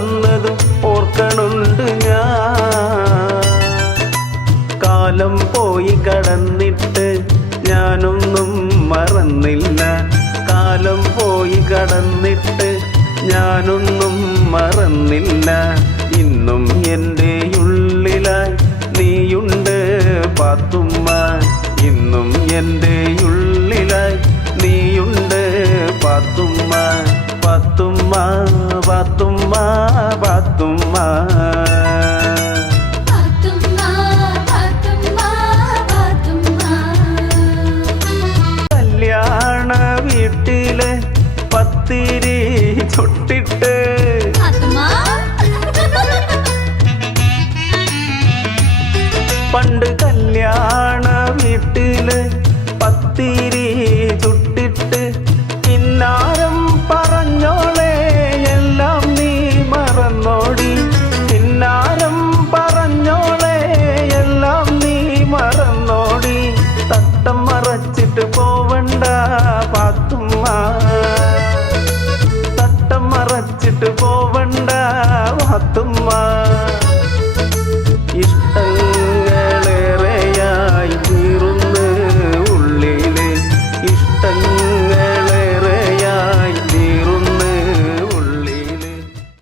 വന്നതും ഓർക്കണുണ്ട് ഞാൻ. കാലം പോയി കടന്നിട്ട് ഞാനൊന്നും മറന്നില്ല. കാലം പോയി കടന്നിട്ട് ഞാനൊന്നും മറന്നില്ല. ഇന്നും എൻ്റെ ഉള്ളിലായി നീയുണ്ട് പാത്തുമ്മ. ഇന്നും എൻ്റെ ഉള്ളിലായി നീയുണ്ട് പാത്തുമ്മ. പാത്തുമ്മ പാത്തുമ്മ.